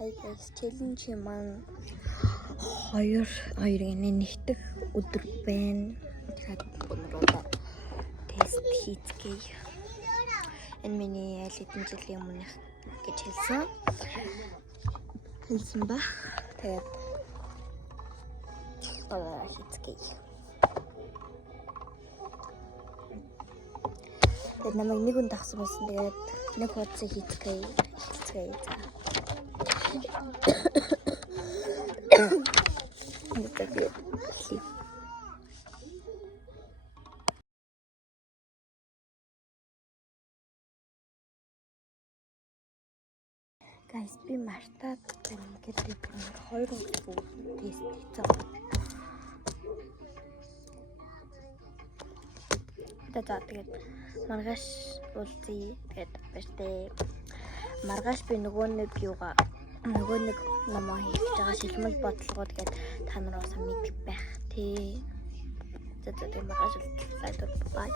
Hi guys, challenge маань хоёрын нэгдэх өдөр байна. Тэгэхээр өнөөдөр тест хийцгээе. Энэ миний аль хэдэн жилийн өмнөх гэж хэлсэн ба. Тэгээд хийцгээе. Тэгээд намайг нэг хүн тагсан байсан. Тэгээд нэг хуудас хийцгээе. Guys, би мартаад гэдэг хоёр удаа тест хийсэн. Тэгээд маргааш уулзъя. Тэгээд баяртай. Маргааш би нөгөө нэг намаа хийж байгаа шилмэл бодлого тэгээд та нар бас мэдэх байх тий. Тэгээд маргааш уулзъя. Bye.